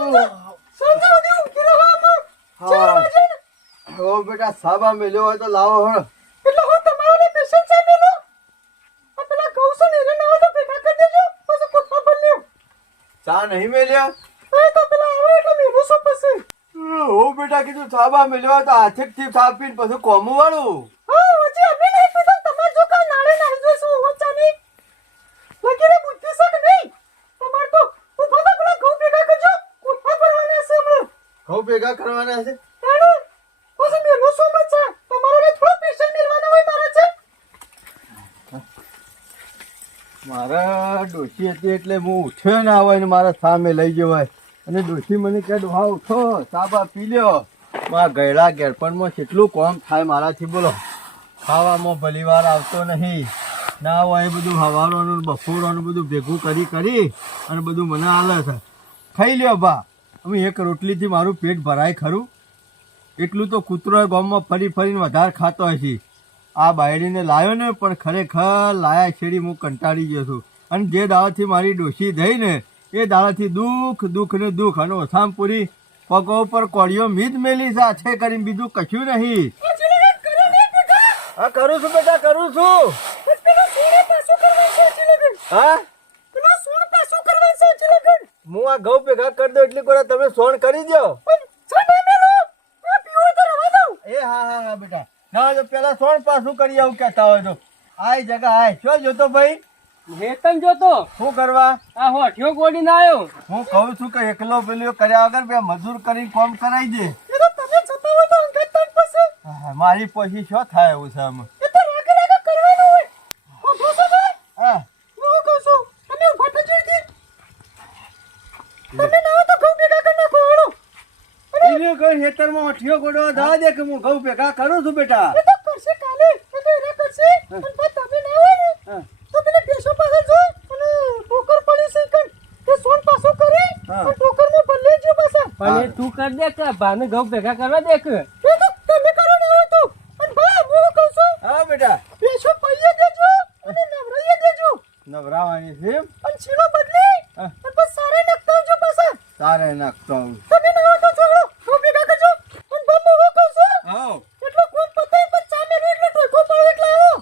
ઓ બેટા સાબા મેલ્યો હોય તો લાવો હળ. એટલે હું તમારો પેશન્ટ છે મેલો. આ પેલા કહું છે ને એને ના હોય તો ભેગા કરી દેજો. પછી કોઠા પર લ્યો. ચા નહીં મેલ્યા? એ તો પેલા આવે એટલે મેલું શું પછી. ઓ બેટા કીધું સાબા મેલ્યો હોય તો હાથેથી ચા પીને પછી કોમું વાળું. હા હજી અમે નહીં પીધો તમાર જો કા નાળે નાહી જઈશું વચ્ચાની. લગીરે બુદ્ધિ છે કે નહીં તમાર તો હું ફાટા પેલા ઘઉં ભેગા કરજો. કોઠા ભરવાના છે હમણાં. ઘઉં ભેગા કરવાના છે? તાણે પછી મેલું શું મચા તમારો રે થોડો પેશન્ટ મેલવાના હોય મારા છે. મારા ડોશી હતી એટલે હું ઉઠ્યો ના હોય ને મારા સામે લઈ જવાય. અને ડોશી મને કહે ડોહા ઉઠો સાબા પી લ્યો. મારા ગયડા ગેરપણમાં કેટલું કોમ થાય મારાથી બોલો. ખાવામાં ભલી વાર આવતો નહીં. ના હોય એ બધું હવારોનું બપોરોનું બધું ભેગું કરી અને બધું મને હાલે છે. ખાઈ લ્યો બા. અમે એક રોટલીથી મારું પેટ ભરાય ખરું? એટલું તો કૂતરો ગામમાં ફરીને વધારે ખાતો હશે. આ બાયડીને લાવ્યો ને પણ ખરેખર લાયા છેડી હું કંટાળી ગયો છું. અને જે દાડાથી મારી ડોશી થઈ ને એ દાડાથી દુઃખ ને દુઃખ. અને ઓછામાં પૂરી પગો ઉપર કોળીઓ મીજ મેલી છે છે કરીને બીજું કશું નહીં. હા કરું છું બેટા કરું છું. હા હું આ ઘઉં ભેગા કરી દઉં એટલી કોઈ તમે સોણ કરી દો. એ હા બેટા ના તો પેલા સોણ પાછું કરી આવું કેતા હોય તો. આય જગા આય શું જોતો ભાઈ? વેતન જોતો. શું કરવા? આ હોઠિયો ગોડીને આવ્યો. હું કહું છું કે એકલો પેલીઓ કર્યા વગર બે મજૂર કરી કામ કરાવી દે. મારી પછી શું થાય એવું છે આમ? હા ખેતરમાં અઠિયો ગોડો દા દે કે હું ઘઉં ભેગા કરું છું બેટા. પણ તું કર દે કે ભાને ઘઉં ભેગા કરવા દે કે. હા બેટા નવરાવાની છે એમ? તારે નાખતો આવું.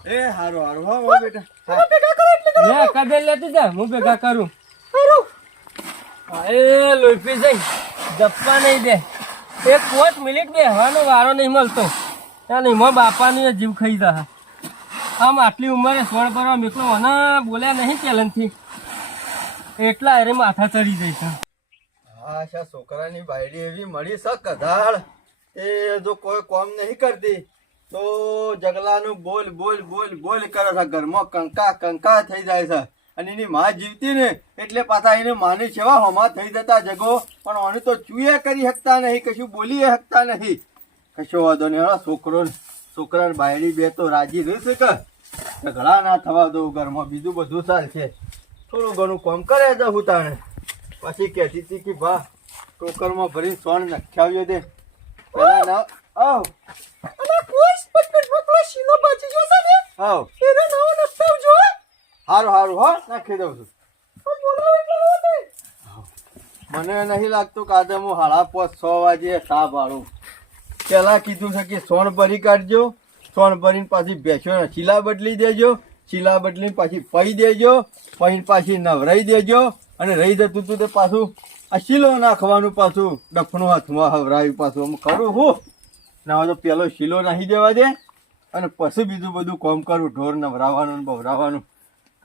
એ હારું હો બેટા. લે કદે લેતી જા હું ભેગા કરું. એ લોપી જઈ જપવા નહીં દે. એક 5 મિનિટ બેહવાનો વારો નહીં મળતો. ત્યાં નહીં મો બાપાની જીવ ખાઈ જા. આમ આટલી ઉંમરે સોળ ભરવા નીકળો અને બોલ્યા નહીં પેલનથી એટલા અરે માથા ચડી જાય છે. હા શા છોકરાની બાયડી એવી મળી છે કધાળ. એ જો કોઈ કોમ નહીં કરતી તો જગલાનું બોલ કરે છે. ઘરમાં કંકા થઈ જાય છે. અને એની માં જીવતી ને એટલે પાછા એને માની સેવા હોમાં થઈ જતા જગો. પણ આને તો ચૂએ કરી શકતા નહીં, કશું બોલી શકતા નહીં. કશો વાંધો નહીં. છોકરા બાયડી બે તો રાજી રહેશે કે ઝઘડા ના થવા દઉં ઘરમાં. બીજું બધું ચાલશે. થોડું ઘણું કામ કરે તો હું તાણે પછી કહેતી હતી કે ભા ટોકરમાં ભરીને સોણ નખ્યાવ્યો દે. પેલા ના આવ હારું હો નાખી દઉં છું. મને નહીં લાગતું કે આજે હું 5:30-6 વાગે સા ભાડું. પેલા કીધું છે કે સોણ ભરી કાઢજો. સોણ ભરીને પાછી ભેંસો શીલા બદલી દેજો. શીલા બદલીને પાછી પહી દેજો. પહીને પાછી નવરાઈ દેજો. અને રહી જતું હતું તે પાછું આ શીલો નાખવાનું પાછું ડફણું હાથમાં હવરાયું પાછું. આમ કરું હું ના તો પેલો શીલો નાખી દેવા દે અને પછી બીજું બધું કામ કરું. ઢોર નવરાવાનું બવરાવાનું.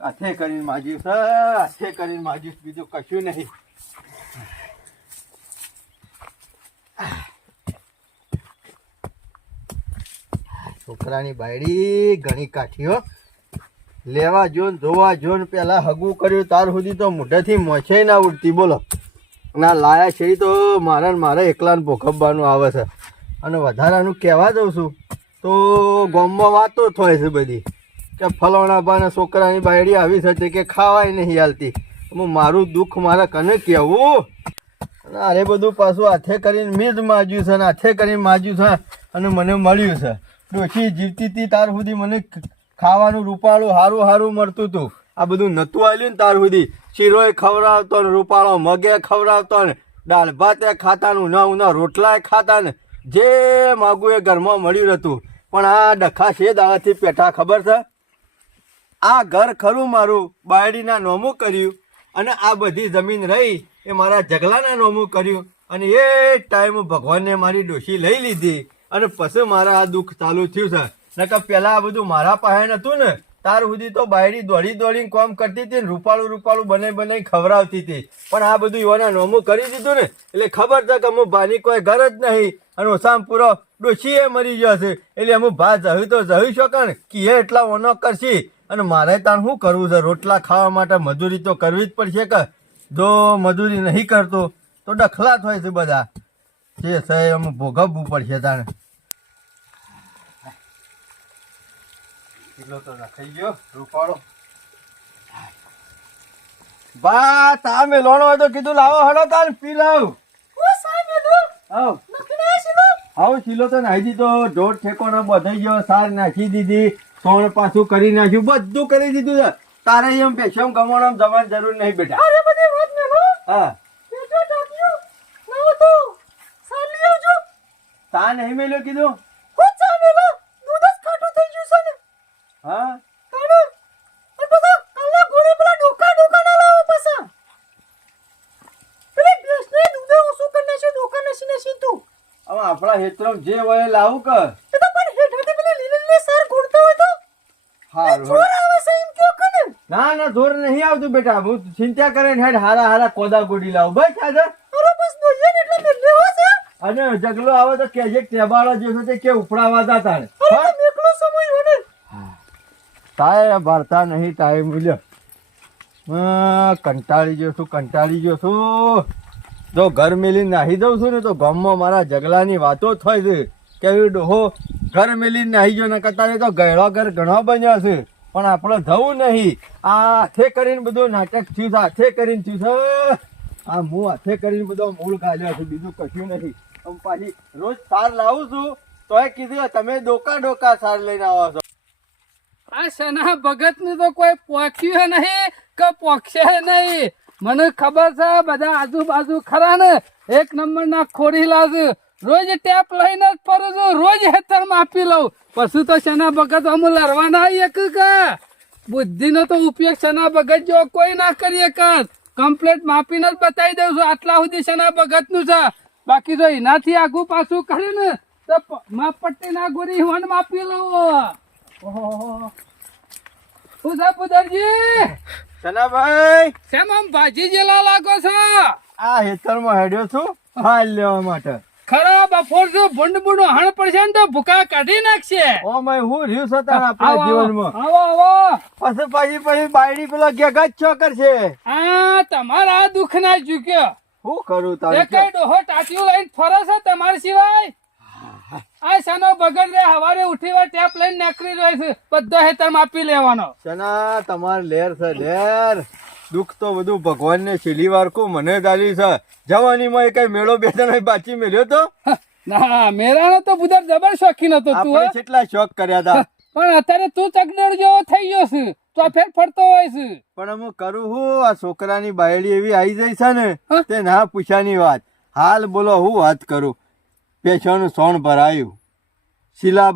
હાથે કરીને માજ્યું છે હાથે કરીને માજ્યું. બીજું કશું નહીં. છોકરાની બાયડી ઘણી કાઠીઓ લેવા જો જોવા જો ને પેલા હગું કર્યું તાર સુધી તો મોઢેથી મોછે ના ઉડતી બોલો. ના લાયા છે તો મારે એકલાને ભોગવવાનું આવે છે. અને વધારાનું કહેવા દઉં છું તો ગામમાં વાતો થાય છે બધી કે ફલાણા બાને છોકરાની બાયડી આવી છે કે ખાવાય નહીં હાલતી. મારું દુઃખ મારે કને કહેવું? અરે બધું પાછું હાથે કરીને મેં જ માજ્યું છે ને હાથે કરીને માજ્યું છે અને મને મળ્યું છે. ડોશી જીવતી હતી તાર સુધી મને ખાવાનું રૂપાળું સારું મળતું હતું. આ બધું નતું આવ્યું ને તાર સુધી. શીરોય ખવડાવતો ને રૂપાળો મગે ખવડાવતો ને દાળ ભાત ખાતા ને ઉના ઉના રોટલા ખાતા ને જે માગું એ ઘરમાં મળ્યું હતું. પણ આ ડખા છે દાડાથી પેઠા ખબર છે. આ ઘર ખરું મારું બાયડીના નોમું કર્યું અને આ બધી જમીન રહી એ મારા જગલાના નોમું કર્યું અને એ ટાઈમ ભગવાનને મારી ડોશી લઈ લીધી અને પછી મારા આ દુઃખ ચાલુ થયું છે. નકર પેલા આ બધું મારા પાસે નતું ને તાર સુધી તો બાયડી દોડી દોડીને કામ કરતી હતી ને રૂપાળું રૂપાળું બનાવી ખવડાવતી હતી. પણ આ બધું યુવાના નોમું કરી દીધું ને એટલે ખબર છે કે અમુક ભાની કોઈ ઘર જ નહીં અને ઓછામાં પૂરો ડોશી એ મરી ગયો છે એટલે અમુક ભા જહી તો જહી શકો ને કે એ એટલા ઓનો કરશી અને મારે તાણ શું કરવું છે? રોટલા ખાવા માટે મજૂરી તો કરવી જ પડશે કે જો મજૂરી નહીં કરતો તો ડખલા થાય છે બધા જે છે એમ ભોગવવું પડશે તાણે. કિલો તો નખાઈ ગયો રૂપાળો. બા તા મેલોણો હોય તો કીધું લાવો હળો તાર પી લાવ. હું સામે લો આવ નખીને શીલો આવ કિલો તો નાખી દીધો ઢોર ઠેકોનો બધાઈ ગયો સાર નાખી દીધી સોણ પાછું કરી નાખ્યું બધું કરી દીધું છે. તારે એમ પેશમ ગમવાનો જવાની જરૂર નહીં બેટા. અરે બધી વાત ને લો હા બેટો ટાક્યો ના તો સાલી આવજો તા નહીં મેલ્યો કીધું. હું સામે લો દૂધ જ ખાટું થઈ ગયું છે ને હા કાઢો અને બધા કલ્લા ગોળી પેલા ડોકા ના લાવો પાછા પેલી ભેંસને દૂધ ઓછું કરી નાખે ડોકા નસી તું હવે આપણા હેતરમ જે હોય એ લાવું કે એ તો પણ હેઠળથી પેલી લીલી સાર ગોળતો હોય તો હારું જોર આવે છે એમ કયો કને ના ના જોર નહીં આવતું બેટા હું ચિંતા કરે ને હેડ હારા હારા કોદા ગોડી લાવું બસ આજે અરે બસ દોઈએ ને એટલે મેં લેવા છે અને જગલો આવે તો કેજે ટેબાળો જે છે તે કે ઉપડાવા તા તાણે અરે તો મેકલો સમય હોય ને તાય ભરતા નહીં ટાઈમ મળ્યો. કંટાળી ગયો છું. જો ઘર મેલીને નાહી દઉં છું ને તો ગામમાં મારા જગલાની વાતો થાય છે કે ડોહો ઘર મેલીને નાહી ગયો ને કરતા તો ગયડો ઘર ઘણો બન્યો છે પણ આપણે જવું નહીં. આ હાથે કરીને બધું નાટક થયું છે હાથે કરીને થયું છે. આ હું હાથે કરીને બધો મૂળ કાઢ્યો છે બીજું કશું નથી. આમ પાછી રોજ સાર લાવું છું તોય કીધું તમે ડોકા સાર લઈને આવો છો. આ શના ભગત ને તો કોઈ પોખ્યું નહીં કે પોખશે નહીં. મને ખબર છે બધા આજુબાજુ ખરા ને એક નંબર ના ખોડી લાવશે. રોજ ટેપ લઈને જ ફરું છું રોજ હેતર માપી લઉં પછી તો શના ભગત અમુ લડવાના એક કે બુદ્ધિ નો તો ઉપયોગ શના ભગત જો કોઈ ના કરીએ કર કમ્પ્લેટ માપીને જ બતાવી દઉં છું. આટલા સુધી શના ભગત નું છે બાકી જો એનાથી આગુ પાછું કર્યું ને તો માપ પટ્ટી ના ગોરી વન માપી લઉં. ઓહો શું છે પુદરજી? સનાભાઈ કેમ આમ ભાજી જેલા લાગો છો? આ હેતરમાં હેડ્યો છું હાલ લેવા માટે. ખરા બફોર જો ભૂંડ બુંડ હણ પડશે ને તો ભૂકા કાઢી નાખશે. ઓ મેં હું રહ્યું છે તારા આપણા જીવનમાં આવો પછી બાયડી પેલો ગેગા જ છો કરશે. આ તમારા દુઃખ ના ચૂક્યો. શું કરું એ તારે કઈ ડોહો ટાટિયું લઈને ફરે છે તમારા સિવાય? આ શાનો બગડ રે હવારે ઉઠી વાર ટેપ લઈને નીકળી રહ્યો છે બધો હેતર માપી લેવાનો. સના તમાર લેર છે લેર. દુઃખ તો બધું ભગવાનને છેલ્લી વાર કો મને દાલી છે. જવાનીમાં કઈ મેળો બેઠા બાચી મેલ્યો તો ના મેરાનો તો બુદર જબર શોખીન હતો તું આપણે કેટલા શોખ કર્યા હતા. પણ અત્યારે તું ચકડોળ જેવો થઈ ગયો છે તો ફેર ફરતો હોય છે. પણ હું કરું હું આ છોકરાની બાયડી એવી આવી જાય છે ને તે ના પૂછાની વાત. હાલ બોલો હું વાત કરું. પેશોનું સોણ ભરાયું શીલા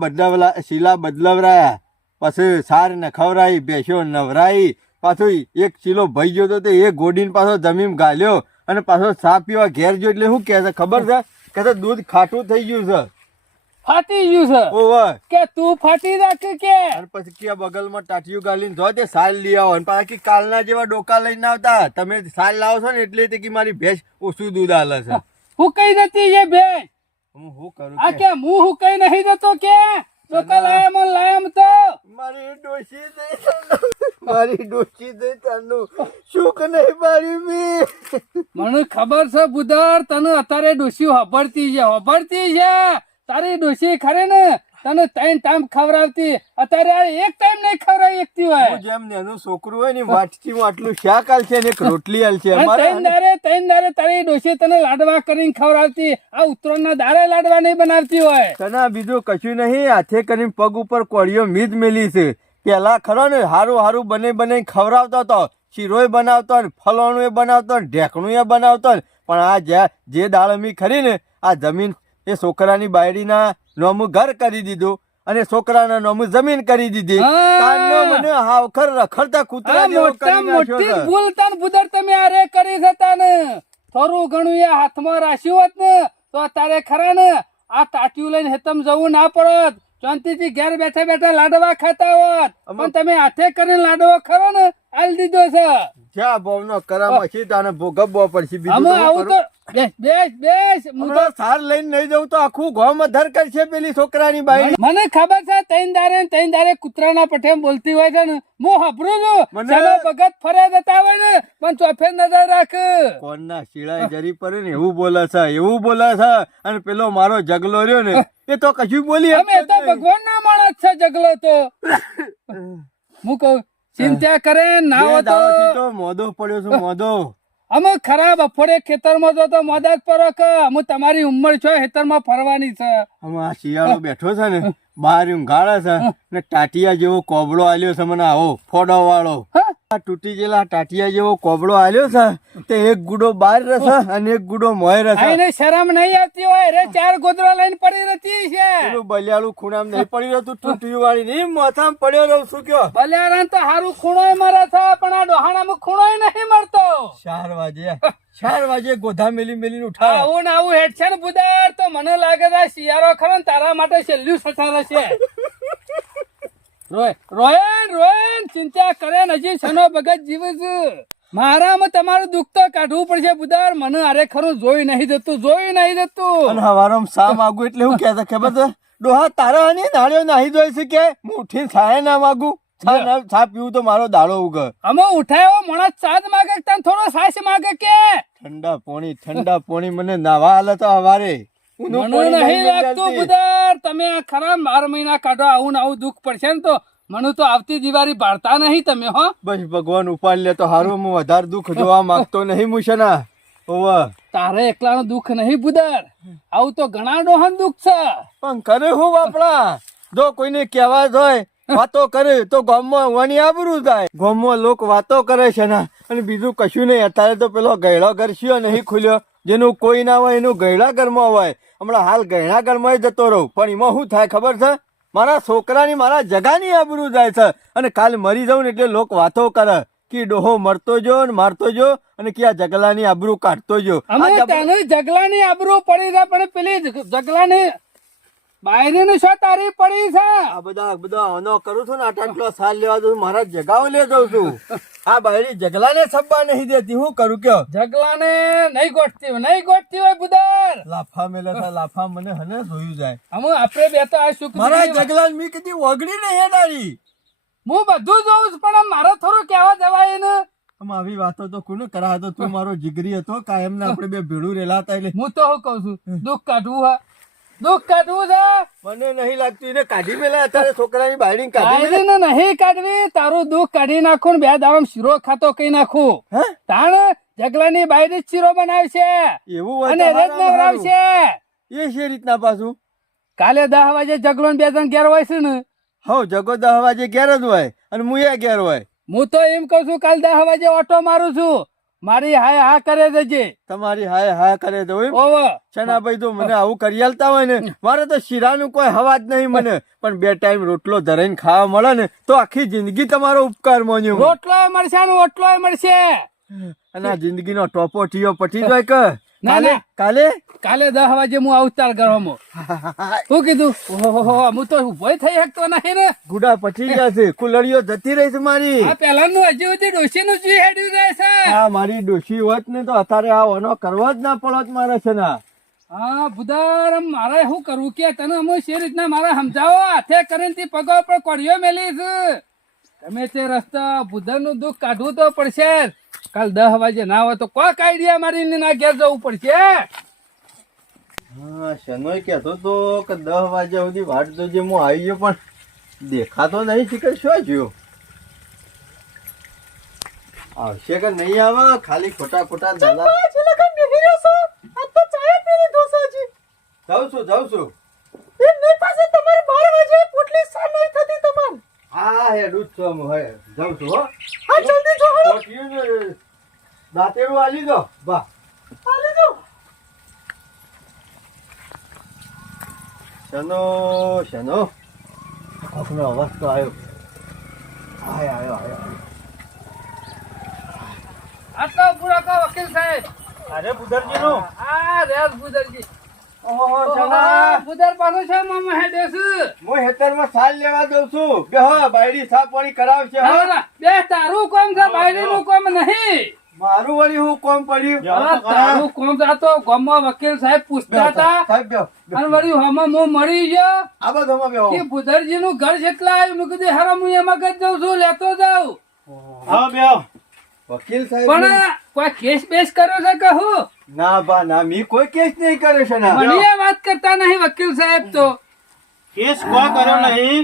બદલવરાયા પછી સાર ને ખવરાઈ ભેંસો નવરાઈ પાછું એક ચીલો ભઈ ગયો તો તે એક ગોડીને પાછો જમીન ગાલ્યો અને પાછો ચા પીવા ઘેર જો એટલે શું કહે છે ખબર છે કે તો દૂધ ખાટું થઈ ગયું છે. ફાટી ગયું છે ઓવે કે તું ફાટી રાખ કે અને પછી કે બગલમાં ટાટિયું ગાલીને જો તે સાલ લઈ આવો અને પાછી કાલના જેવા ડોકા લઈને આવતા તમે સાલ લાવો છો ને એટલે તે કે મારી ભેંસ ઓછું દૂધ આલે છે. હું કઈ જતી એ ભેંસ? હું શું કરું આ કે હું કઈ નહીં જતો કે ડોકા લાયામ તો મારી ડોશી દે તાનું સુખ નહીં મારી મી. મને ખબર છે બુદર તને અત્યારે ડોશી હબડતી છે તારી ડોશી ખરે ને તને 3 ટાઈમ ખવડાવતી અત્યારે એક ટાઈમ નહીં ખવડાવી એકતી હોય. હું જેમ નેનું છોકરું હોય ને વાટકીમાં આટલું શાક આલ છે ને એક રોટલી આલ છે. ત્રણ દારે તારી ડોશી તને લાડવા કરીને ખવડાવતી. આ ઉત્તરાયણના દારે લાડવા નહીં બનાવતી હોય. તને બીજું કશું નહીં હાથે કરીને પગ ઉપર કોળીઓ મીજ મેલી છે. પેલા ખરો ને હારું બને ખવડાવતો હતો. શીરોય બનાવતો ને ફલોણું એ બનાવતો ને ઢેકણું એ બનાવતો ને પણ આ જે દાળ અમે ખરી ને આ જમીન એ છોકરાની બાયડીના નોમું ઘર કરી દીધું અને છોકરાના નોમું જમીન કરી દીધી. હા. તારનો મને હાવખર રખડતા કૂતરા આ જેવો મોટા કરી નાખ્યો મોટી છે. ભૂલ તન બુદર તમે આરે કરી હતા ને થોડું ઘણું એ હાથમાં રાખ્યું હોત ને તો તારે ખરા ને આ તાટિયું લઈને હેતમ જવું ના પડત. શાંતિથી ઘેર બેઠા બેઠા લાડવા ખાતા હોત. પણ તમે હાથે કરીને લાડવો ખરો ને આલ દીધો છે. જ્યાં ભાવનો કરામ હશે તાને ભોગવવો પડશે. બીજું આમાં તો આવું શું કરું? તો બેસ બેસ બેસ હું તો હમણાં સાર લઈને નહીં જવું તો આખું ગામ અધર કરશે પેલી છોકરાની બાયડી. મને ખબર છે તૈન દારે કૂતરાના પઠે બોલતી હોય છે ને હું હબરું છું. મને- ચાલો ભગત ફરે જતા હોય ને પણ ચોફે નજર રાખ. કોણના શીળાએ જરી પડે ને એવું બોલે છે અને પેલો મારો જગલો રહ્યો ને એ તો કશું બોલી અમે શકતો તો જ નહીં. ભગવાન ના માણસ છે જગલો તો હું કહું ચિંતા કરે ના બે હો દાડાથી તો તો મોદો પડ્યો છું મોદો. અમે ખરાબ બપોરે ખેતરમાં જો તો મોદા જ પરો કે અમે તમારી ઉંમર છો ખેતરમાં ફરવાની છે. આમાં આ શિયાળો બેઠો છે ને બહાર ઊંઘાડે છે ને ટાટિયા જેવો કોબળો આલ્યો છે મને આવો ફોડો વાળો. હા? આ તૂટી ગયેલા ટાટિયા જેવો કોબળો આલ્યો છે તે એક ગુડો બહાર રહેશે અને એક ગુડો મોય રહેશે. આઈને શરમ નહીં આવતી હોય રે 4 ગોદરા લઈને પડી રહેતી છે. પેલું બલિયાળું ખૂણામ નહીં પડી રહ્યું તૂટ્યું વાળી નહીં મોથામાં પડ્યો રહું શું કયો. બલિયારાન તો હારું ખૂણોય મરે છે પણ આ ડોહાણામાં ખૂણોય નહીં મળતો. 4 વાગે ગોધા મેલી ઉઠા. આવું ને આવું હેઠ છે ને બુદાર તો મને લાગે છે આ શિયાળો ખરો ને તારા માટે છેલ્લું સઠારે છે. રોયન ચિંતા કરે ને હજી સનો ભગત જીવે છે. મારામાં તમારું દુઃખ તો કાઢવું પડશે બુદાર. મને અરે ખરું જોઈ નહીં જતું. અને હવારમાં સા માગું એટલે હું કહે છે ખબર છે ડોહા તારા અને નાળિયો નાહી જોઈ છે કે હું ઉઠીને છાયા ના માગું. છા પીવું તો મારો દાડો ઉગે. અમે ઉઠાયો માણસ સાજ માગે કે તને થોડો સાસ માગે કે ઠંડા પોણી મને નાવા હાલે તો હવારે ઊનું મને પોણી નહીં નહીં લાગતું ચાલતી. બુદાર તમે આ ખરા 12 મહિના કાઢો આવું ને આવું દુઃખ પડશે ને તો મને તો આવતી દિવાળી બાળતા નહીં તમે હો. બસ ભગવાન ઉપાડ લે તો હારું. હું વધારે દુઃખ જોવા માંગતો નહીં મુશના. ઓવા તારે એકલાનું દુઃખ નહીં બુદાર આવું તો ઘણા ડોહાન દુઃખ છે. પણ કરે હું બાપડા જો કોઈને કહેવા જોય વાતો કરે તો ગામમાં વાની આબરૂ થાય. ગામમાં લોક વાતો કરે છે ને અને બીજું કશું નહીં. અત્યારે તો પેલો ગયડો ઘર શિયો નહીં ખુલ્યો જેનું કોઈ ના હોય એનું ગયડા ઘરમાં હોય. હમણાં હાલ ગયડા ઘરમાં જતો રહું પણ એમાં શું થાય ખબર છે મારા છોકરાની મારા જગાની આબરૂ જાય છે. અને કાલ મરી જાઉં ને એટલે લોક વાતો કરે કે ડોહો મરતો જો ને મારતો જો અને કે આ જગલાની આબરૂ કાઢતો જો. અમે તને જગલાની આબરૂ પડી છે પણ પેલી જગલાની બાયરીની શું તારી પડી છે. આ બધા આનો કરું છું ને આટલો સાલ લેવા દઉં મારા જગાઓ લે જાઉં છું. આ બાયડી જગલાને સબ્બા નહીં દેતી હું કરું કયો. જગલાને નહીં ગોઠતી હોય બુદાર. લાફા મેલે છે લાફા મને હને જોયું જાય. અમે આપણે બે તો આ સુખ મારા દીધી વાત. જગલાને મી કીધી ઓગળી નહીં તારી. હું બધું જોઉં છું પણ આમ મારે થોડું કહેવા જવાય ને. આમ આવી વાતો તો કોને કરા હતો. તું મારો જીગરી હતો કાયમ ના આપણે બે ભેડું રેલા હતા એટલે હું તો શું કઉ છું દુઃખ કાઢવું છે. મને નહીં લાગતું એને કાઢી મેલા અત્યારે છોકરાની બાયડી કાઢી મેલે. બાયરીને નહીં કાઢવી તારું દુઃખ કાઢી નાખું ને 2 દાડમ શીરો ખાતો કઈ નાખું. હે તાણ જગલાની બાયરી જ શીરો બનાવશે એવું હોય અને તો રેત હારામાં હારું. નવરાવશે. એ છે રીતના પાછું. કાલે 10 વાગે જગલો ને 2 જણ ઘેર હોય છે ને. હવ જગો 10 વાગે ઘેર જ હોય અને હું એ ઘેર હોય. હું તો એમ કઉ છું કાલ 10 વાગે ઓટો મારું છું. મારી હાય હા કરે દેજે. તમારી હાય કરે તો હોય ઓવ છના ભાઈ તો મને આવું કરી આલતા હોય ને મારે તો શીરાનું કોઈ હવા જ નહીં મને. પણ 2 ટાઈમ રોટલો ધરાઈને ખાવા મળે ને તો આખી જિંદગી તમારો ઉપકાર માન્યો. રોટલોય મળશે ને ઓટલોય મળશે. અને આ જિંદગીનો ટોપો ટીયો પટી જાય કે ના, ના. કાલે 10 વાગે હું અવતાર ઘરમાં. શું કીધું? ઓહો હું તો ઉભોય થઈ શકતો નહીં ને. ગુડા પટી ગયા છે. કુલડીઓ જતી રહી છે મારી. આ પેલાનું હજી સુધી ડોશીનું જ હેડ્યું રહે છે. આ મારી ડોશી હોત ને તો અત્યારે આ ઓનો કરવો જ ના પડત મારે છે ને. હા બુધાર મારે શું કરવું કે તને અમે શે રીતના મારે સમજાવો. હાથે કરીને તે પગો પર કોળીઓ મેલી છે. તમે તે રસ્તા બુધારનું દુઃખ કાઢવું તો પડશે. કાલ 10 વાગે ના હોય તો કોક આઈડિયા મારીને ના ઘેર જવું પડશે. હા શનોય કહેતો તો કે 10 વાગ્યા સુધી વાટ જોજે હું આવી ગયો પણ દેખાતો નહીં. શીખર શું જ્યો આવશે કે નહીં આવે. ખાલી ખોટા દાદા જાઉં છું. હા હેડું જ છું હું. જાઉં છું હો. દાંતેડું આલી દો બા. હાલે જો શનો શનો આપણો અવાજ તો આવ્યો આયો આટલો પૂરો કો વકીલ સાહેબ. અરે બુધરજી નું આ રેસ બુદરજી. ઓહો શના બુદર પાછો છે મામા હેડે છે. હું હેતરમાં સાલ લેવા દઉં છું બેહો બાયડી સાફ પાણી કરાવશે હો હવે બે તારું કામ છે, બાયડીનું કામ નહીં. મારું વળી હું કોમ પડ્યું હવે તારું કામ છે. આ તો ગામમાં વકીલ સાહેબ પૂછતા હતા સાહેબ બેહો અને વળી હમણાં હું મળી ગયો આ બાજુમાં બેહો કે બુધરજી નું ઘર કેટલા આવ્યું. મેં કીધું હારો હું એમાં જ જઉં છું, લેતો જાઉં. હા બેહો. વકીલ સાહેબ પણ કોઈ કેસ બેસ કર્યો છે કે હું? ના બા ના મી કોઈ કેસ નહીં કર્યો છે ના મને એ વાત કરતા નહીં વકીલ સાહેબ તો. કેસ કોઈ કર્યો નહીં.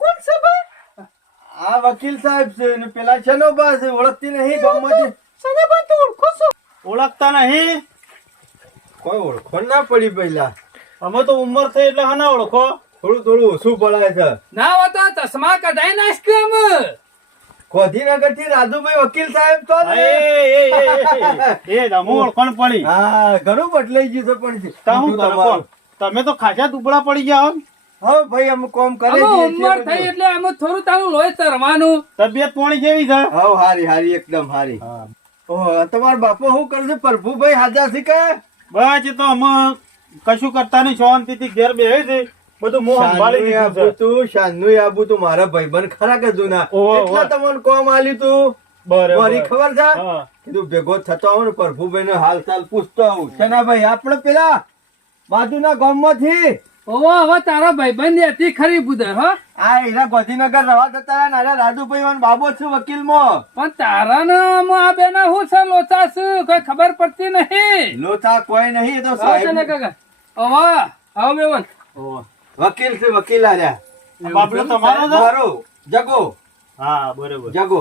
કોણ છે બા આ વકીલ સાહેબ છે ને પેલા શનો બા છે ઓળખતી નહીં ગામમાંથી સનાબા તો ઓળખો છો ઓળખતા નહીં. કોઈ ઓળખો ના પડી પહેલા અમે તો ઉંમર થઈ એટલે હા ના ઓળખો. થોડું ઓછું પડાય છે ના હોતો ચશ્મા કઢાઈ નાખ્યું અમે. ગાંધીનગર થી રાજુભાઈ વકીલ સાહેબ તો ને. એ તમે ઓળખણ પડી. હા ઘણું બદલાઈ ગયું છે પણ છે. તા હું તમારું. કરો કોણ? તમે તો ખાસા દુબળા પડી ગયા હો. હા ભાઈ અમે કોમ કરે અમે છીએ ઉંમર થઈ બધું. એટલે અમે થોડું તારું લોહી તરવાનું. તબિયત પોણી કેવી છે? હાવ હારી હારી એકદમ હારી ઓહો તમારા બાપો શું કરશે પ્રભુભાઈ હાજા છે કે બસ એ તો અમે કશું કરતા નહીં, શાંતિથી ઘેર બેહે છે. બધું મોહ સંભાળી શાનનું લીધું આબુ છે. તું શાનનું આબુ તું મારા ભાઈબંધ ખરા કે જૂના ઓહો, એટલા ઓહો. તમને કોમ આલ્યું તું બરાબર. મારી ખબર છે હા. કીધું ભેગો થતો આવું ને પ્રભુભાઈ નો હાલ ચાલ પૂછતો આવું શનાભાઈ આપડે પેલા બાજુના ગામમાંથી ઓવો હવે તારા ભાઈબંધ હતી ખરી બુદર હો. આ એના ગાંધીનગર રવા જતા રહ્યા નાના રાજુભાઈ વાન બાબો છે વકીલ માં પણ તારા ને આ બેના હું છે લોચા છે કોઈ ખબર પડતી નહીં. લોચા કોઈ નહીં એ તો આવો છે ને સાહેબ કાકા. આવો મેવન. ઓહો. વકીલ છે વકીલ આર્યા આ બાબલો તમારો છે? મારો જગો હા બરોબર. જગો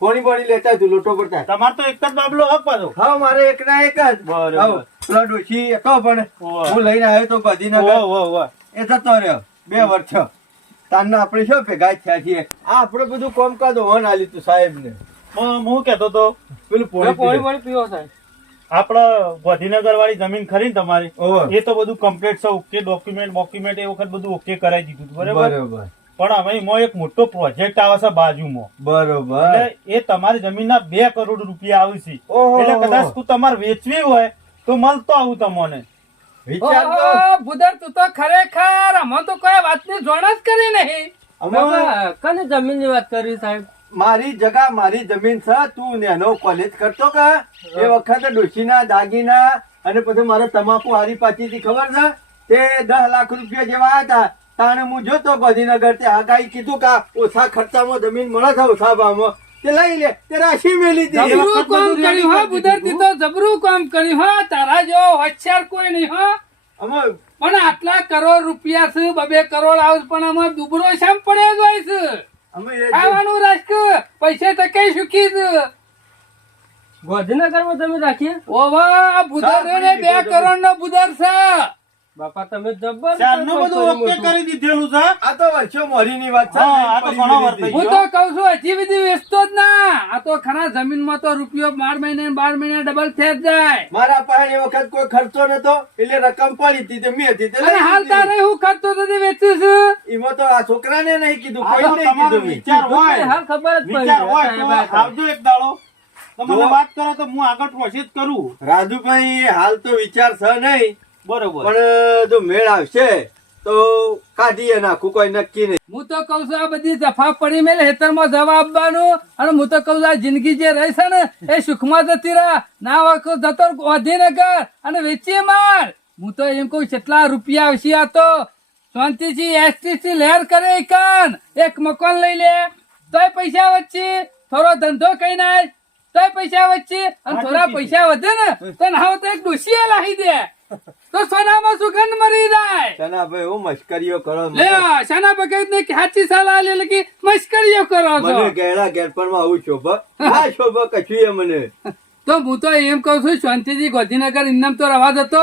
પોણી પોણી લેતા તું લોટો પડતા તમારે તો એક જ બાબલો હક પાછો. હા મારે એક ના એક જ બરોબર. હાવ, પેલો ડોશી હતો પણ ઓહો. હું લઈને આવ્યો તો ગાંધીનગર ઓહો, ઓહો. એ જતો રહ્યો 2 વર્ષ તારના આપણે શું ભેગા થયા છીએ આ આપણે બધું કામકાજ હોન આલી તું સાહેબ ને હું કેતો તો પેલું પાણી પોણી પાણી પીવો સાહેબ. આપડે ગાંધીનગર વાળી જમીન ખરી ને તમારી, ઓહો. એ તો બધું કમ્પ્લીટ છે. ઓકે ડોક્યુમેન્ટ એ વખત બધું ઓકે કરાવી દીધું હતું, બરાબર. બરોબર પણ હવે એમાં એક મોટો પ્રોજેક્ટ આવે છે બાજુમાં. બરોબર એટલે એ તમારી જમીનના 2 કરોડ રૂપિયા આવશે. ઓહો. એટલે કદાચ તું તમારે વેચવી હોય તો મળતો આવું તમને. વિચાર તો ઓહો, બુદર તું તો ખરેખર અમે તો કોઈ વાતની જોણ જ કરી નહીં. અમે કને જમીનની વાત કરી સાહેબ? મારી જગા મારી જમીન છે તું નેનો કોલેજ કરતો કે એ વખતે ડોશીના દાગીના અને પછી મારે તમાકુ હારી પાછી હતી ખબર છે તે 10 લાખ રૂપિયા જેવા આવ્યા હતા તાણે હું જોતો ગાંધીનગર તે આગાહી કીધું કે ઓછા ખર્ચામાં જમીન મળે છે ઓછા ભાવમાં તે લઈ લે તે રાશી મેલી હતી જબરું કામ કર્યું હો બુદર તી તો જબરું કામ કર્યું હો. તારા જેવો હોશિયાર કોઈ નહીં હો. અમે પણ આટલા કરોડ રૂપિયા છે 2 કરોડ આવે છે, પણ અમે દુબળો શામ પડ્યો જ હોય છે. અમે એ જે- ખાવાનું રાખ પૈસે ટકે સુખી છે. ગાંધીનગરમાં તમે રાખીએ? ઓવા બુદર ને 2 કરોડ નો બુદર છે. બાપા તમે જબર ચારનું બધું ઓકે કરી દીધેલું છે. આ તો વર્ષો મોરીની વાત છે હા, આ તો ઘણો વાર થઈ હું તો કઉ છું હજી બધી વેચતો જ ના. આ તો ખરા જમીનમાં તો રૂપિયો 12 મહિને ને 12 મહિને ડબલ થઈ જ જાય. મારા પાસે એ વખત કોઈ ખર્ચો નતો એટલે રકમ પડી હતી તે મેં હતી તે અને લઈ હાલ લીધી. તારે હું ખર્ચો તો વેચ્યું છે. એમાં તો આ છોકરાને નહીં કીધું આ કોઈ તો નહીં તમારો કીધું મેં. વિચાર હોય, હાલ ખબર જ વિચાર પડી હોય તો સાહેબ. આવજો એક દાડો. તમે જો. વાત કરો તો હું આગળ પ્રોસેસ કરું. રાજુભાઈ હાલ તો વિચાર છે નહીં બરોબર. પણ જો મેળ આવશે તો કાઢીએ નાખું કોઈ નક્કી નહીં હું તો કઉ છું આ બધી જફા પડી મેલે હેતરમાં જવા આપવાનું. અને હું તો કઉ છું આ જિંદગી જે રહી છે ને એ સુખમાં જતી રહે. ના વખત જતો ગાંધીનગર અને વેચીએ માર. હું તો એમ કહું કેટલા રૂપિયા આવશે આ તો શાંતિથી એસટી લહેર કરે કાન એક મકાન લઈ લે તોય પૈસા વચ્ચે થોડો ધંધો કઈ નાખ તોય પૈસા વચ્ચે અને થોડા પૈસા વધે ને તો ના તો એક ડોશીએ લાવી દે તો સોનામાં સુગંધ મરી જાય. ચનાભાઈ હું મશ્કરીઓ કરો લે શાના બગડ ને સાચી સલાહ લે લગી મસ્કરીઓ કરો છો. મને ગેડા ગેરપણમાં આવું શોભા આ શોભા કશું એ મને તો હું તો એમ કઉ છું શાંતિથી ગાંધીનગર ઇન્નામ તો રવા જતો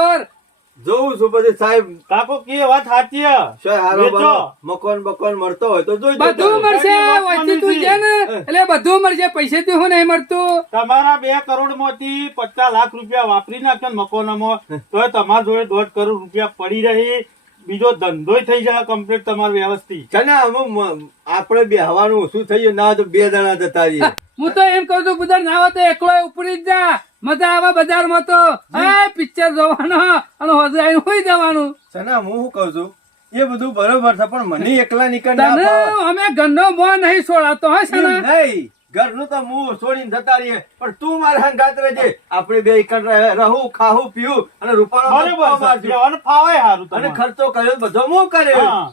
જોઉં છું પછી સાહેબ કાકો કે વાત સાચી હે. શોય હારો વેચો. બરો મકાન મળતો હોય તો જોઈ બધું મળશે વચ્ચે તું છે ને એટલે બધું મળશે પૈસેથી હું નહીં મળતું તમારા 2 કરોડ માંથી 50 લાખ રૂપિયા વાપરી નાખો ને મકાનોમાં તો તમારા જોડે 1.5 કરોડ રૂપિયા પડી રહી બીજો ધંધોય થઈ જાય કમ્પ્લીટ તમારું વ્યવસ્થિત. ચના આપણે બેહવાનું ઓછું થયું ના તો 2 જણા જતા રહીએ. હું તો એમ કઉ છું બુધર ના હોય તો એકલો ઉપડી જ જા મજા આવે બજારમાં તો પિક્ચર જોવાનો અને હોજે આવીને હોઈ જવાનું ચના હું શું કઉ છું એ બધું બરોબર છે પણ મને એકલા નીકળ ના તને ફાવે. અમે ઘરનો મોં નહીં છોડાતો હે છે એમ ને નહીં ઘરનું તો હું છોડીને જતા રહીએ પણ તું મારા હંગાત રહેજે આપણે બે એકડ રહું ખાવું પીવું અને રૂપાળો બરોબર છે. રહેવાનું ફાવે હારું અને તમારે. ખર્ચો કર્યો બધો હું કર્યો. હા.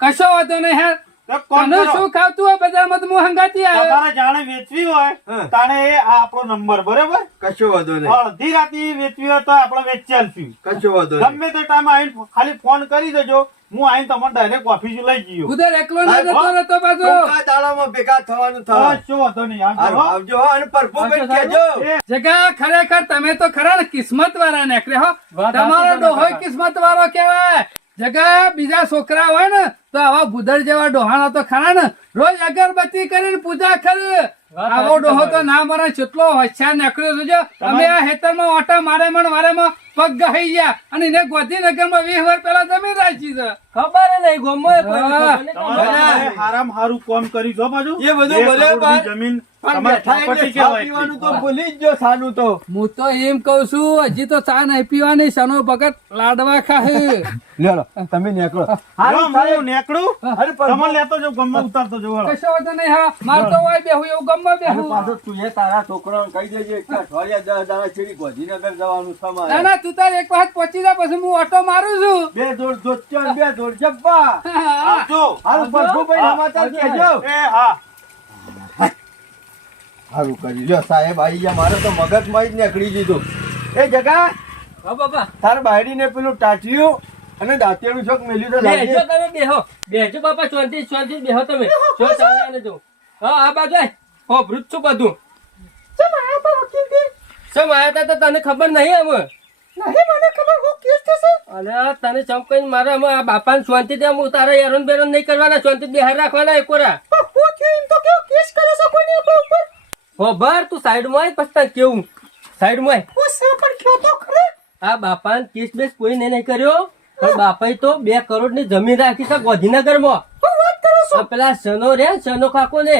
કશો વાંધો નહીં હેર એક કામ તને કરો. શું ખાવતું હોય બજારમાં તો હું હંગાતી આવે તમારે જાણે વેચવી હોય હા. તાણે એ આ આપણો નંબર બરોબર. કશો વાંધો નહીં અડધી રાતે વેચવી હોય તો આપણે વેચી આલશું. કશો વાંધો નહીં ગમે તે ટાઈમે આવીને ખાલી ફોન કરી દેજો હું આવીને તમને ડાયરેક્ટ ઓફિસ લઈ ગયો. ઉધર એકલો ના જતો રહેતો પાછો ટૂંકા દાડામાં ભેગા થવાનું થાય. શું વાંધો નહીં આવજો, હારું, હો. આવજો હો, અને પ્રભુભાઈ કહેજો. એ જગા ખરેખર તમે તો ખરા ને કિસ્મત વાળા નીકળે હો વાત તમારો સાચી ડોહોય તમારી. કિસ્મત વાળો કેવાય જગા બીજા છોકરા હોય ને તો આવા ભૂદર જેવા ડોહાના તો ખરા ને રોજ અગરબત્તી કરીને પૂજા કરે વાત આવો સાચી ડોહો તો તમારી. ના મરે કેટલો હોશિયાર નીકળ્યો છે જો અમે આ હેતરમાં ઓટા મારે વારેમાં પગ ગહાઈ ગયા અને એને ગોધીનગરમાં 20 વર્ષ પહેલા જમીન રાખી છે ખબર ય નહીં ગોમોય કોઈ હા. ખબર નહીં. તમારે હારામાં હારું કામ કર્યું છો બાજુ. એ બધું 2 ભલે કરોડની પણ- જમીન પણ તમારી બેઠા એટલે property ચા કહેવાય પીવાનું તો એટલી. ભૂલી જ જો સાનું તો હું તો એમ કઉ છું હજી તો ચા નહીં પીવાની સનો ભગત લાડવા ખાહે લ્યો તમે નીકળો જો હું નીકળું અરે તમને લેતો જાઉં ગમે ઉતારતો જાઉં હાલો. કશો વાંધો નહીં હા માર તો હોય બેહું એવું ગમવા અને બેહું પાછો તું એ તારા છોકરાઓને કહી દેજે કે અઠવાડિયા 10 દાડા છેડી ગોધીનગર જવાનું છે ના મારે. ના તું તાર એક વખત પહોંચી જા પછી હું ઓટો મારું છું 2 જોડ જોચ્ચો અને 2 જોડ જબ્બા. આવજો. હારું પ્રભુભાઈ સમાચાર કહેજો. એ હા હારું કરી લ્યો સાહેબ આવી ગયા મારે તો મગજમાં જ નીકળી દીધું. એ જગા હા બાપા તાર બાયડીને પેલું ટાટિયું અને દાંતેડું છોક મેલ્યું તો લાગે. બેહજો તમે બેહજો બાપા શાંતિ બેહો તમે જો ચાલ્યા જો હા આ બાજુ આય. હો ભૃત છું બધું ચમ આયા તા વકીલથી? સમ આયા તા તો તને ખબર નહીં અમે નહીં મને ખબર હું કેસ થશે અરે તને ચમકઈને મારે અમે આ બાપાને શાંતિ દે હું તારા હેરાન બેરાન નહીં કરવાના શાંતિ બેહાર રાખવાના એકોરા પણ હું થયું એમ તો કેવો કેસ કર્યો છે કોઈની આપણા ઉપર હો બર તું સાઈડમાં આય પછી તને કેવું સાઈડમાં આય. હું સે પણ કયો તો ખરે આ બાપાને કેસ બેસ કોઈને નહીં કર્યો પણ બાપાએ તો 2 કરોડની જમીન રાખી છે ગાંધીનગરમાં. હું વાત કરો છો આ પેલા સનો રે સનો કાકો ને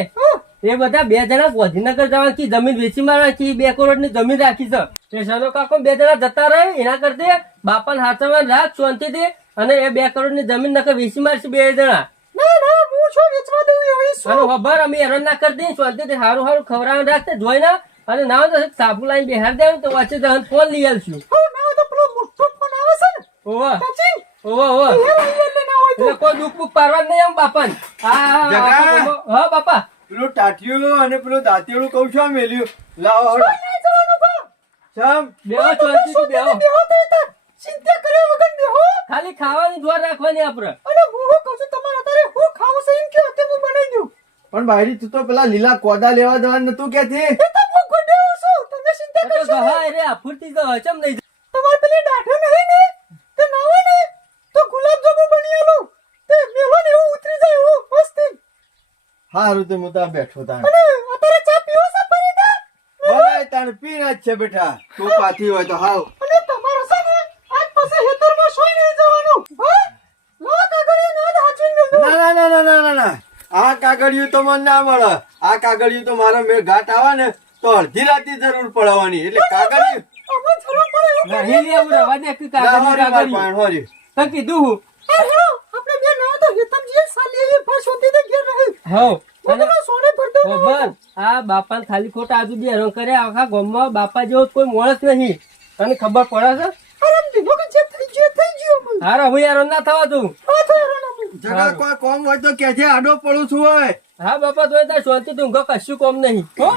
એ બધા 2 જણા ગાંધીનગર જવાની જમીન વેચી મારવાની 2 કરોડની જમીન રાખી છે. તે સનો કાકો 2 જણા જતા રહે એના કરતે બાપાને હાથમાં રાખ શાંતિ દે અને એ 2 કરોડની જમીન નકર વેચી મારશે 2 જણા. ના ના હું છો વેચવા દઉં એવી અને શું ખબર અમે હેરાન ના કરી દઈએ શાંતિથી હારું હારું ખવડાવવાનું રાખતે જોઈ ના અને ના હોય તો સાબુ લાઈન બેહાર દે તો વચ્ચે જઈને ફોન લઈ આલશું. હું ના હોય તો પેલો મોટો ફોન આવે છે ને ઓવા સચિન ઓવા ઓવા એ લઈ એટલે ના હોય તો એટલે કોઈ દુઃખ બુખ પાડવા જ નહીં આમ બાપાને. જગા. હા બાપા પેલું ટાટિયું અને પેલું દાંતેડું કહું છું આ મેલ્યું લાવો હળો. નહીં જવાનું બા ચમ બેહો શાંતિથી બેહો બેહો તો એ તાર ચિંતા કર્યા વગર બેહો ખાલી ખાવાની જોર રાખવાની આપણે. અને હું શું કહું છું તમારે અત્યારે હું ખાવું છે એમ કયો તે હું બનાવી દઉં પણ બાયડી તું તો પેલા લીલા કોદા લેવા જવાનું નતું કેતી. એ તો હું ગોડ્યો છું તમે ચિંતા આ તો કરશો નહીં. ગહા રે આફુરતી તો હચમ નહીં. તમારે પેલી દાઢો નહીં ને તે ના હોય ને તો ગુલાબજાંબુ બની આલું તે મેલો ને એવું ઉતરી જાય એવું મસ્ત હારું તો હું ત્યાં બેઠો તાણ. અને અત્યારે ચા પીવો છે ફરીદા બનાય તાણ પીના જ છે બેટા તું પાછી હોય તો હાવ. અને તમારો છે ને આજ પાસે હેતરમાં સોય નહીં જવાનું હા લો કાગળિયો ના હાચવીને મેલજો. ના ના ના ના ના ના ના આ કાગળિયું તો મને ના મળે. આ કાગળિયું તો મારો મેં ઘાટ આવે ને તો અડધી રાતે જરૂર પડવાની એટલે કાગળિયું આમાં જરૂર પડે એવું નહીં લેવું રવા દે કે ના, કાગળિયું હોરી માર કાગળિયું. પાણ, હોરી. તને કીધું હું. આ હેરો આપણે બે ના તો હેતમજી સાલી એ ભાષ હોતી તે ઘેર રહી હઉ. અને મને સોને ભરતો ખબર આ બાપાને ખાલી ખોટા આજુ બે હેરાન કરે આખા ગામમાં બાપા જેવો કોઈ માણસ નહીં. તને ખબર પડે છે અરે દીનો કે જે થઈ ગયો મને હારા હું હેરાન ના થવા તું. આ તો હેરો ના જગા કોઈ કોમ હોય તો કેજે આડો પડું છું હોય. હા બાપા તો તાર શાંતિ ઊંઘો કશું કોમ નહીં હો.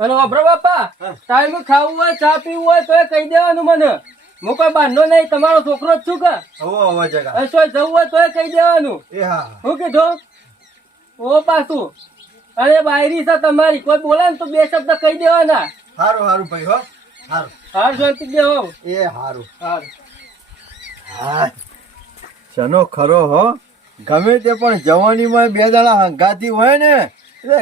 અને વાપરો બાપા ટાઈમ ખાવું હોય ચા પીવું હોય તો એ કહી દેવાનું મને. હું કોઈ બહારનો નહીં તમારો છોકરો જ છું કે હવો હવો જગા અને સોય જવું હોય તો એ કહી દેવાનું. એ હા હું કીધું ઓ પાછું અરે બાયરી છે તમારી કોઈ બોલે ને તો 2 શબ્દ કહી દેવાના. હારું હારું ભાઈ હો હારું હાર શાંતિ દેવો. એ હારું હાર હા શનો ખરો હો ગમે તે પણ જવાનીમાં બે દાડા હંગાતી હોય ને એટલે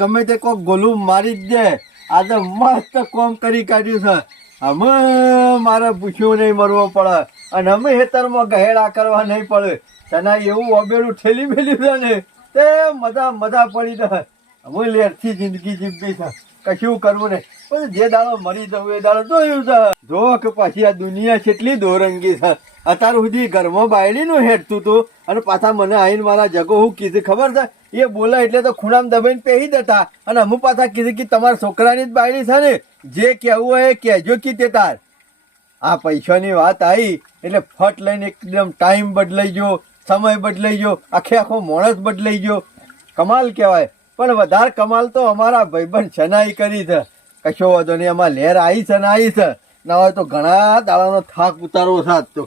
ગમે તે કોક ગોલું મારી જ દે. આ તો મસ્ત કોમ કરી કાઢ્યું છે. અમે મારે પૂછ્યું નહીં મરવો પડે અને અમે હેતરમાં ગહેડા કરવા નહીં પડે. તને એવું ઓબેડું ઠેલી મેલ્યું છે ને તે મજા પડી જાય. અમે લેરથી જિંદગી જીવવી છે, કશું કરવું નહીં. પણ જે દાડો મરી જવું એ દાડો જોયું છે. જો કે પછી આ દુનિયા કેટલી દોરંગી છે. અત્યાર સુધી ઘરમાં બાયડીનું હેઠતું હતું અને પાછા મને આવીને મારા જગો હું કીધું ખબર છે એ બોલા એટલે તો ખૂણામાં દબાઈને પહેરી દેતા અને અમુક પાછા કીધું કે તમારા છોકરાની જ બાયડી છે ને જે કહેવું હોય એ કહેજો કીધે તાર. આ પૈસાની વાત આવી એટલે ફટ લઈને એકદમ ટાઈમ બદલાઈ ગયો, સમય બદલાઈ ગયો, આખો માણસ બદલાઈ ગયો. કમાલ કહેવાય. પણ વધારે કમાલ તો અમારા ભાઈબંધ શનાઈ કરી છે. કશો વાંધો નહીં, અમારા લહેર આવી છે ને આવી છે. ના હોય તો ઘણા દાડાનો થાક ઉતારવો છે આજ તો.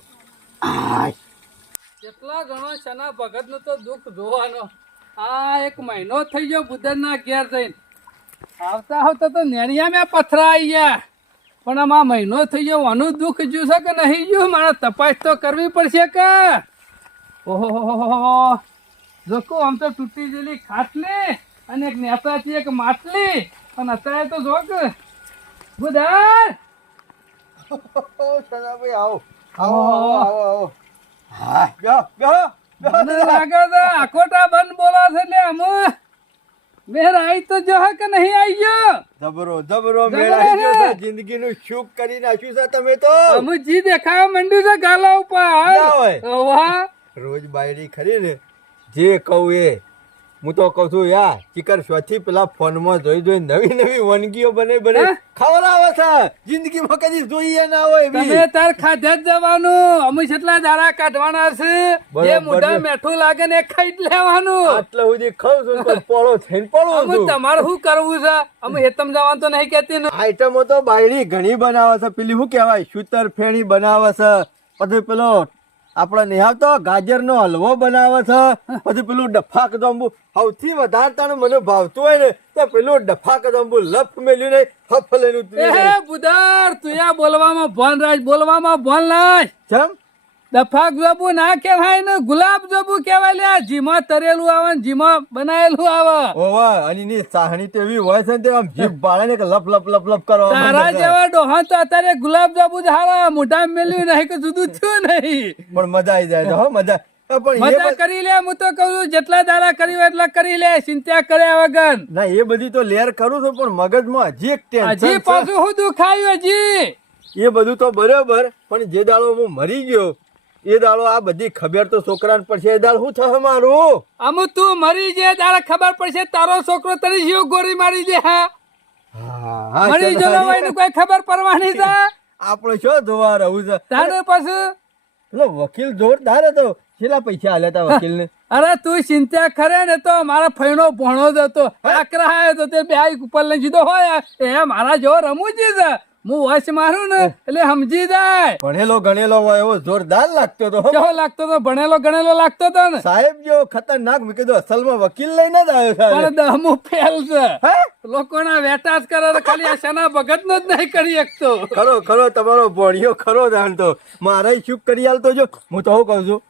કેટલા ઘણો શના ભગત નું તો દુઃખ જોવાનો. આ એક મહિનો થઈ ગયો બુધનના ઘેર જઈને. આવતા તો નેણિયા મેં પથરા આવી ગયા. પણ આમાં મહિનો થઈ ગયો આનું દુઃખ જ્યું છે કે નહીં જ્યું? મારે તપાસ તો કરવી પડશે કે. ઓહો જોકો આમ તો તૂટી ગયેલી ખાટલી અને એક નેતાથી એક માટલી અને અત્યારે તો જો કે બુધાર શનાભાઈ આવો આવો. હા બેહો. મને લાગે છે આખોટા બંધ બોલા છે એટલે અમે મેર આવી તો જો કે નહીં આવી ગયો? જબરો મેળાઈ ગયો છે. જિંદગીનું સુખ કરી નાખ્યું છે તમે તો. અમે જી દેખાવા માંડ્યું છે ગાલા ના ઉપર. હોય. વાહ રોજ બાયડી ખરી ને જે કહું એ હું તો કહું છું યાર ચિકર સ્વથી પેલા ફોનમાં જોઈ નવી વાનગીઓ બને ખવડાવે છે. જિંદગીમાં કદી જોઈએ ના હોય એવી. તમે તાર ખાધે જ જવાનું. અમે કેટલા દાડા કાઢવાના છે. જે મોઢા મેઠું લાગે ને એ ખાઈ જ લેવાનું. આટલા સુધી ખાઉં છું તો પોળો થઈને પડું અમે છું. તમારે શું કરવું છે? અમે હેતમ જવાનું તો નહીં કેતી ને. આઈટમો તો બાયડી ઘણી બનાવે છે. પેલી શું કહેવાય સૂતર ફેણી બનાવે છે. પછી પેલો આપડે નહીં આવતો ગાજરનો હલવો બનાવે છે. પછી પેલું ડફાક જંબુ સૌથી વધારે તને મને ભાવતું હોય ને તો પેલું ડફાક જંબુ લફ મેલ્યું નહીં ફફ લઈને ઉતરી એ જાય. બુધાર તું યા બોલવામાં ભોન રાખ, બોલવામાં ભોન લાય. ચમ દફાક જબુ ના કહેવાય ને ગુલાબ જબુ કહેવાય. લે જીમાં તરેલું આવે ને જીમાં બનાયેલું આવે. ઓવા અને એની ચાહણી તો એવી હોય છે ને તે આમ જીભ બાળે ને કે લપ કરવા તારા માંડે છે. જેવા ડોહા તો અત્યારે ગુલાબ જાંબુ જ હારા મોઢા મેલ્યું નહીં કે જુદું થયું નહીં. પણ મજા આવી જાય છે હો મજા. પણ મજા કરી લે. હું તો કહું છું જેટલા દાડા કરી હોય એટલા કરી લે, ચિંતા કર્યા વગર. ના એ બધી તો લેર કરું છું પણ મગજમાં હજી એક હજી ટેન્શન પાછું હું દુખાયું હજી. એ બધું તો બરાબર પણ જે દાડો હું મરી ગયો એ દાડો આ બધી ખબર તો છોકરાને પડશે. એ દાડો શું થશે મારું? અમુ તું મરી જે દાડા ખબર પડશે તારો છોકરો તને જીવ ગોળી મારી દે. હા મરી જવાનો હોય ને કોઈ ખબર પડવાની છે? આપણે શું જોવા રહું છે? તારે પછી પેલો વકીલ જોરદાર હતો. કેટલા પૈસા આલ્યા તા વકીલ ને? અરે તું ચિંતા કરે ને તો મારા ફઈનો ભણો જ હતો. આકરા આવ્યો તો તે બે ઉપર લઈ જીધો હોય એ મારા જેવો રમૂજી છે. હું વશ મારું ને એટલે સમજી જાય. ભણેલો ગણેલો હોય એવો જોરદાર લાગતો હતો. કેવો લાગતો તો? ભણેલો ગણેલો લાગતો તો ને. સાહેબ જેવો ખતરનાક. મેં કીધું અસલમાં વકીલ લઈને જ આવ્યો પણ છે. દહમું ફેલ છે. હે? લોકોના વેટા જ કરે તો ખાલી આ શના ભગત નો જ નહીં કરી શકતો. ખરો તમારો ભણ્યો ખરો જાણતો. મારે શું કરી હાલતો જો. હું તો શું કઉ છું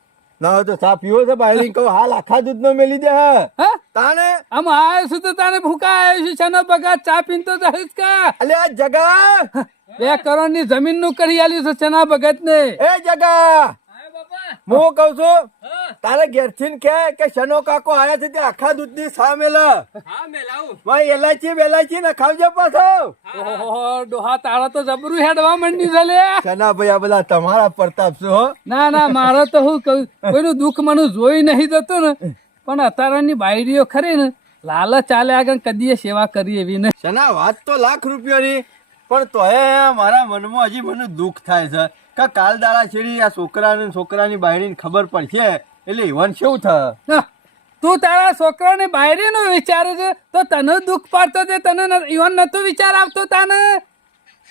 ના હોય તો ચા પીવો છે બાયડી કહું હાલ આખા દૂધ નો મેલી દે. હા તાણે આમ આવ્યો છું તો તારે ભૂકા આવ્યો છું. શનો ભગત ચા પીને તો જઈશ કા? અલે આ જગા 2 કરોડ ની જમીન નું કરી આલ્યું છે શના ભગત ને. એ જગા હું કઉ છું તારે ઘેરથી કે શનો કાકો આયા છે તે આખા દૂધ ની સા મેલા એલાચી ને ખાવજે પાછો. ઓહો ડોહા તારા તો જબરું હેડવા મંડી છે લે. શના ભાઈ આ બધા તમારા પ્રતાપ છે હો. ના મારો તો હું કહું કોઈનું દુઃખ મને જોઈ નહીં જતું ને પણ અત્યારની બાયડીઓ ખરી ને લાલચ ચાલે આગળ કદીએ સેવા કરી એવી ને. શના વાત તો લાખ રૂપિયાની પણ તોય મારા મનમાં હજી મને દુઃખ થાય છે કે કાલ દાડા છેડી આ છોકરાની બાયડીને ખબર પડશે એટલે ઈવન કેવું થાય. હા, તું તારા છોકરાને બાયરી નું વિચારે છે તો તને દુઃખ પડતો તે તને ઈવન નતું વિચાર આવતો તાને.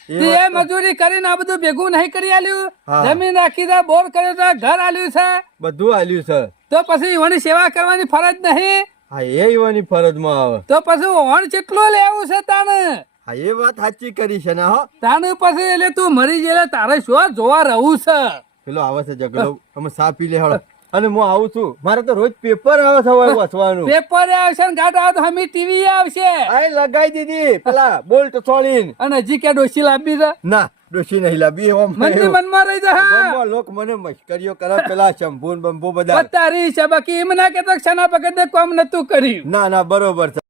તે મજૂરી કરીને આ બધું ભેગું નહીં કરી આલ્યું. જમીન રાખી છે, બોર કર્યો છે, ઘર આલ્યું છે, બધું આલ્યું છે તો પછી ઈવનની સેવા કરવાની ફરજ નહીં? હા એ ઈવાની ફરજમાં આવે તો પછી ઓણ કેટલું લેવું છે તાને? હા એ વાત સાચી કરી છે ને હો. તાને પછી એટલે તું મરી ગયેલા તારે શું જોવા રહું છે? પેલો આવે છે ઝઘડો અમે સા પી લે હળો અને હું આવું છું મારે તો રોજ પેપર આવે છે હવે વાંચવાનું પેપર આવશે ને ગાટ આવે તો હમી ટીવી આવશે આય લગાઈ દીધી પેલા બોલ્ટ છોડીને અને હજી કે ડોસી લાવી છે ના ડોશી નહીં લાવી એવો મનથી મનમાં રહી જા ગામમાં લોક મને મશ્કરીઓ કરે પેલા શંભુ ને બંભુ બધા તારી છે બાકી એમ ના કે તો ક્ષણા પગત કોમ નતું કર્યું ના ના બરોબર છે